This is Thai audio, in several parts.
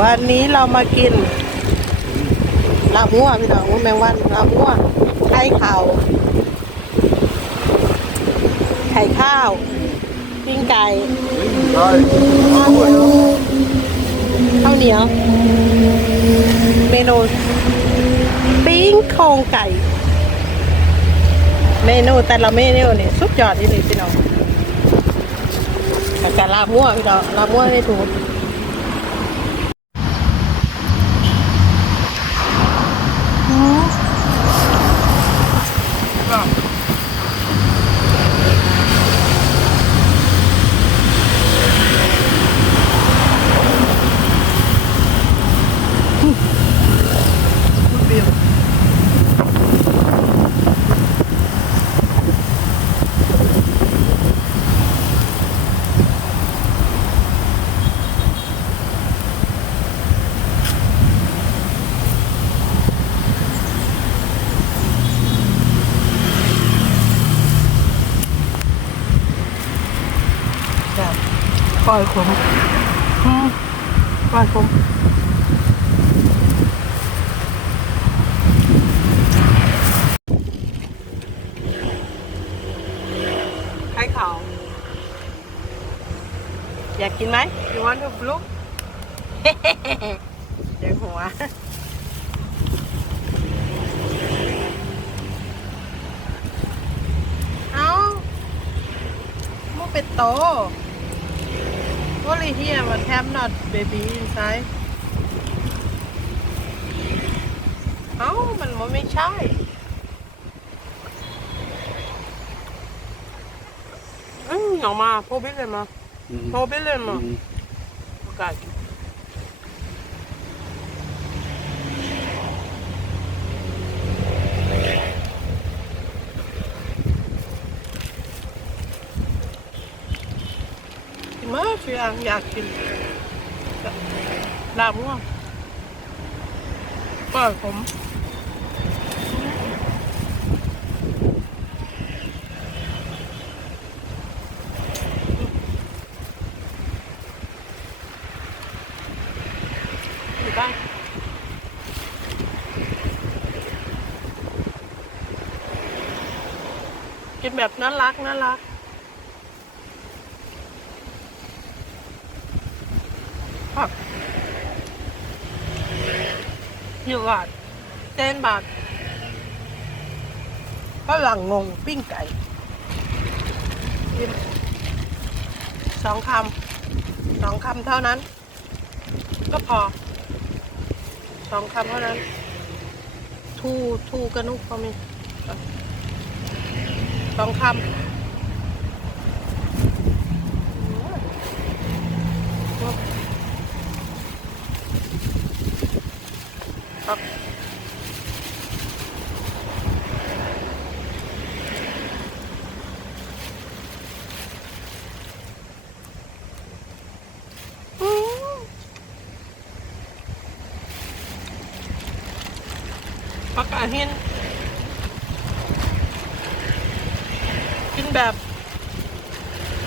วันนี้เรามากินลาบมั่วพี่น้องแมงวันลาบมั่วไข่ขาวไข่ข้าวปิ้งไก่ข้าวเหนียวข้าวเหนียว เมนูปิ้งโครงไก่ เมนูแต่ละเมนูเนี่ยสุดยอดที่เลยพี่น้องแต่รลาบมั่วพี่น้องลาบมั่วได้ถูก ปล่อยขมอืมปล่อยขมไข่ขาวอยากกินไหม You want to look เดี๋ยวหัวเอาโมเป็นโต Only here but have not baby inside เอ้ามันมันไม่ใช่ อืมออกมาโพบิลเลยมาโพบิลเลยมาโอกาส กินมากอยากอยากกินลาบม่วงปล่อยผมกินแบบน่ารักน่ารัก อยู่บาทเส้นบาทฝรั่งงงปิ้งไก่สองคำสองคำเท่านั้น ก็พอสองคำเท่านั้น ทูทูกระนุกพอมีสองคำ ครับอืมผักกาหินกินแบบ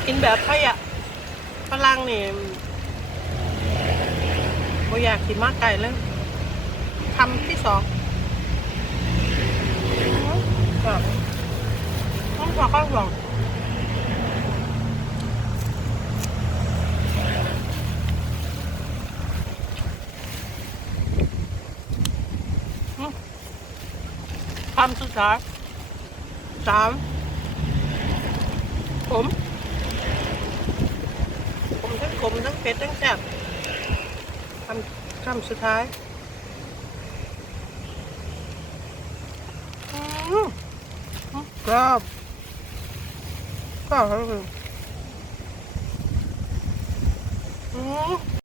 กินแบบไขยะฝรั่งนี่บ่อยากกินมากไก่เลยำที่สองต้องขอข้าวสองอืมคำสุดท้ายสามผมผมทั้งขมทั้งเผ็ดทั้งแซ่บคำคำสุดท้าย อืมกรอบกรอบครับอืม